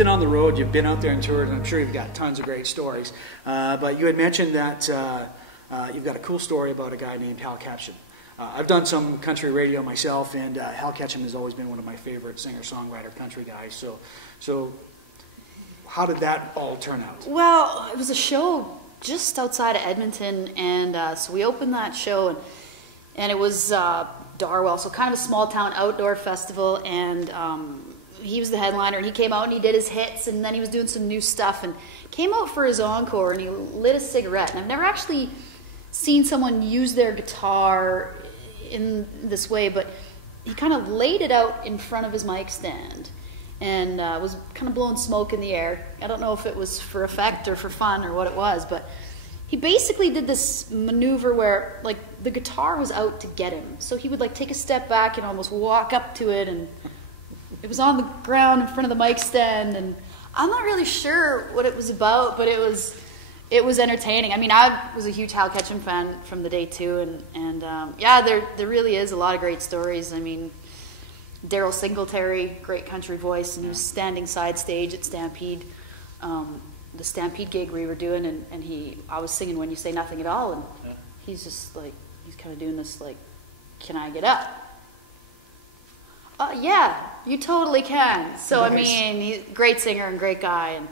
been on the road, you've been out there and toured, and I'm sure you've got tons of great stories. But you had mentioned that you've got a cool story about a guy named Hal Ketchum. I've done some country radio myself, and Hal Ketchum has always been one of my favorite singer-songwriter country guys. So how did that all turn out? Well, it was a show just outside of Edmonton, and so we opened that show, and it was Darwell, so kind of a small town outdoor festival, and he was the headliner, and he came out and he did his hits, and then he was doing some new stuff, and came out for his encore, and he lit a cigarette. And I've never actually seen someone use their guitar in this way, but he kind of laid it out in front of his mic stand, and was kind of blowing smoke in the air. I don't know if it was for effect or for fun or what it was, but he basically did this maneuver where, like, the guitar was out to get him. So he would, like, take a step back and almost walk up to it, and it was on the ground in front of the mic stand, and I'm not really sure what it was about, but it was entertaining. I mean, I was a huge Hal Ketchum fan from the day too, and yeah, there really is a lot of great stories. I mean, Daryl Singletary, great country voice, and he was standing side stage at Stampede, the Stampede gig we were doing, and I was singing When You Say Nothing at All, and he's just like, he's kind of doing this like, can I get up? Yeah, you totally can. So nice. I mean, he's a great singer and great guy, and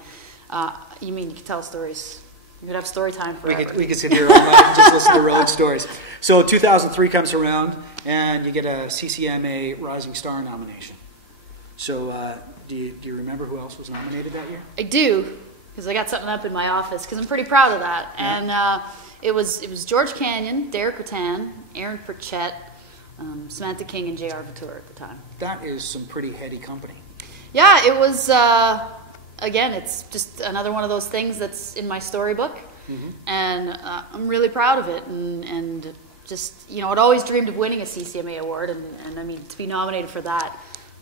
you can tell stories. You could have story time forever. We could sit here all night and just listen to road stories. So 2003 comes around, and you get a CCMA Rising Star nomination. So do you remember who else was nominated that year? I do, because I got something up in my office, because I'm pretty proud of that. Yeah. And it was George Canyon, Derek Rattan, Aaron Pritchett, Samantha King, and J.R. Vautour at the time. That is some pretty heady company. Yeah, it was, again, it's just another one of those things that's in my storybook, and I'm really proud of it, and just, you know, I'd always dreamed of winning a CCMA award, and I mean, to be nominated for that,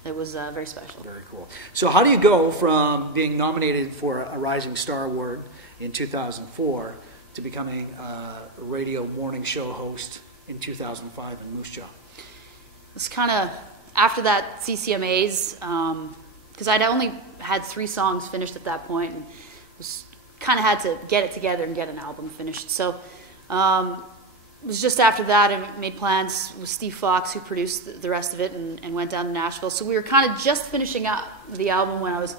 it was very special. Very cool. So how do you go from being nominated for a Rising Star Award in 2004 to becoming a radio morning show host in 2005 in Moose Jaw? It's kind of after that CCMAs, because I'd only had 3 songs finished at that point, and was kind of had to get it together and get an album finished. So it was just after that I made plans with Steve Fox, who produced the rest of it, and went down to Nashville. So we were kind of just finishing up the album when I was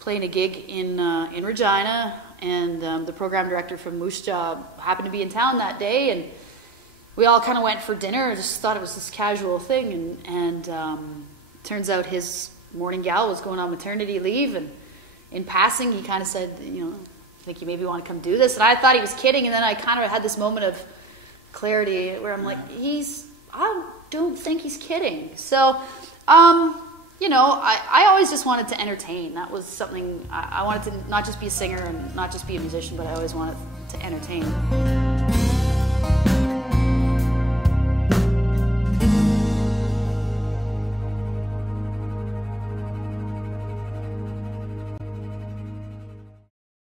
playing a gig in Regina, and the program director from Moose Jaw happened to be in town that day, and we all kind of went for dinner. I just thought it was this casual thing, and turns out his morning gal was going on maternity leave, and in passing he kind of said, you know, I think you maybe want to come do this, and I thought he was kidding, and then I kind of had this moment of clarity where I'm like, I don't think he's kidding. So, you know, I always just wanted to entertain. That was something, I wanted to not just be a singer and not just be a musician, but I always wanted to entertain.